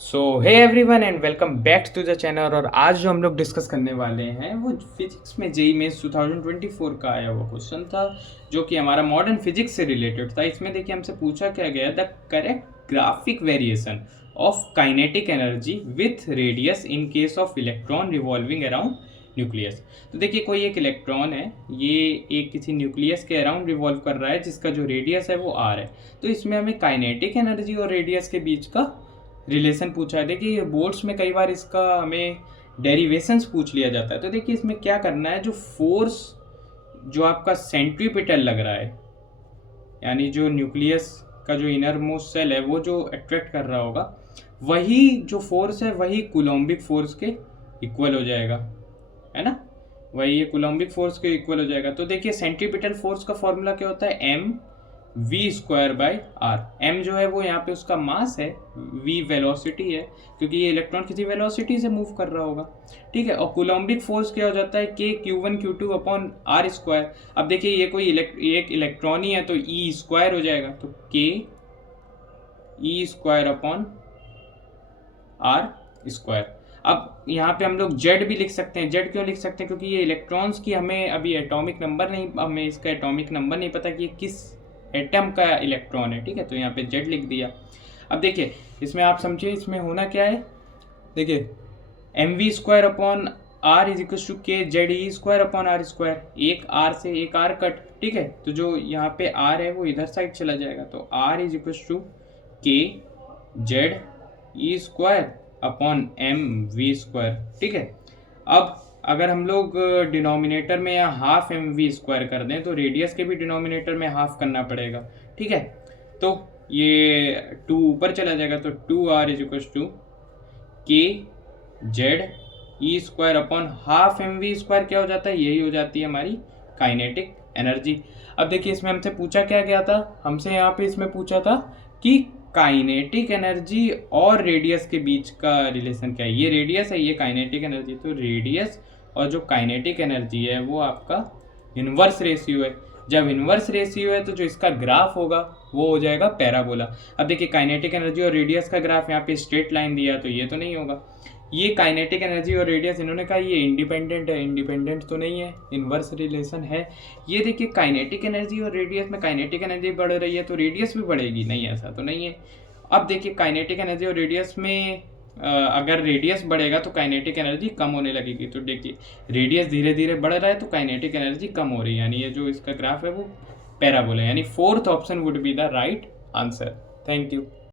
So hey everyone and welcome back to the channel. और आज जो हम लोग डिस्कस करने वाले हैं वो फिजिक्स में जेई में 2024 का आया हुआ क्वेश्चन था, जो कि हमारा मॉडर्न फिजिक्स से रिलेटेड था। इसमें देखिए हमसे पूछा क्या गया, the correct graphic variation of kinetic energy with radius in case of electron revolving around nucleus. तो देखिए कोई एक इलेक्ट्रॉन है, ये एक किसी न्यूक्लियस के अराउंड रिवॉल्व कर रहा है जिसका जो रेडियस है वो आर है। तो इसमें हमें काइनेटिक एनर्जी और रेडियस के बीच का रिलेशन पूछा है। देखिए बोर्ड्स में कई बार इसका हमें डेरिवेशंस पूछ लिया जाता है। तो देखिए इसमें क्या करना है, जो फोर्स जो आपका सेंट्रीपिटल लग रहा है, यानी जो न्यूक्लियस का जो इनर मोस्ट सेल है वो जो अट्रैक्ट कर रहा होगा, वही जो फोर्स है वही कूलोम्बिक फोर्स के इक्वल हो जाएगा, है ना। वही ये कूलोम्बिक फोर्स के इक्वल हो जाएगा। तो देखिए सेंट्रीपिटल फोर्स का फॉर्मूला क्या होता है, M V square by R. M जो है वो यहाँ पे उसका मास है, वी वेलोसिटी है, क्योंकि ये इलेक्ट्रॉन किसी वेलोसिटी से मूव कर रहा होगा, ठीक है। और कूलोम्बिक फोर्स क्या हो जाता है, के Q1 Q2 upon R square. अब देखिए ये कोई एक इलेक्ट्रॉन ही है तो ई स्क्वायर हो जाएगा, तो के ई स्क्वायर अपॉन आर स्क्वायर। अब यहाँ पे हम लोग जेड भी लिख सकते हैं। जेड क्यों लिख सकते हैं, क्योंकि ये इलेक्ट्रॉन्स की हमें अभी एटॉमिक नंबर नहीं, हमें इसका एटॉमिक नंबर नहीं पता कि ये किस एटम का इलेक्ट्रॉन है, ठीक है। तो यहाँ पे जेड लिख दिया। अब देखिए इसमें आप समझिए इसमें होना क्या है, देखिए M V square upon R is equal to K Z E square upon R square. एक आर से एक आर कट, ठीक है। तो जो यहाँ पे आर है वो इधर साइड चला जाएगा, तो R is equal to K Z E square upon M V square, ठीक है। अब अगर हम लोग डिनोमिनेटर में या हाफ एम वी स्क्वायर कर दें तो रेडियस के भी डिनोमिनेटर में हाफ करना पड़ेगा, ठीक है। तो ये 2 ऊपर चला जाएगा, तो 2r is equal to K Z E square upon half M V square क्या हो जाता है, यही हो जाती है हमारी काइनेटिक एनर्जी। अब देखिए इसमें हमसे पूछा क्या गया था, हमसे यहाँ पे इसमें पूछा था कि काइनेटिक एनर्जी और रेडियस के बीच का रिलेशन क्या है। ये रेडियस है, ये काइनेटिक एनर्जी। तो रेडियस और जो काइनेटिक एनर्जी है वो आपका इन्वर्स रेशियो है। जब इन्वर्स रेशियो है तो जो इसका ग्राफ होगा वो हो जाएगा पैराबोला। अब देखिए काइनेटिक एनर्जी और रेडियस का ग्राफ यहाँ पे स्ट्रेट लाइन दिया, तो ये तो नहीं होगा। ये काइनेटिक एनर्जी और रेडियस इन्होंने कहा ये इंडिपेंडेंट है, इंडिपेंडेंट तो नहीं है, इन्वर्स रिलेशन है। ये देखिए काइनेटिक एनर्जी और रेडियस में काइनेटिक एनर्जी बढ़ रही है तो रेडियस भी बढ़ेगी, नहीं ऐसा तो नहीं है। अब देखिए काइनेटिक एनर्जी और रेडियस में अगर रेडियस बढ़ेगा तो काइनेटिक एनर्जी कम होने लगेगी। तो देखिए रेडियस धीरे धीरे बढ़ रहा है तो काइनेटिक एनर्जी कम हो रही है, यानी ये जो इसका ग्राफ है वो पैराबोला है, यानी fourth option would be the right answer. Thank you.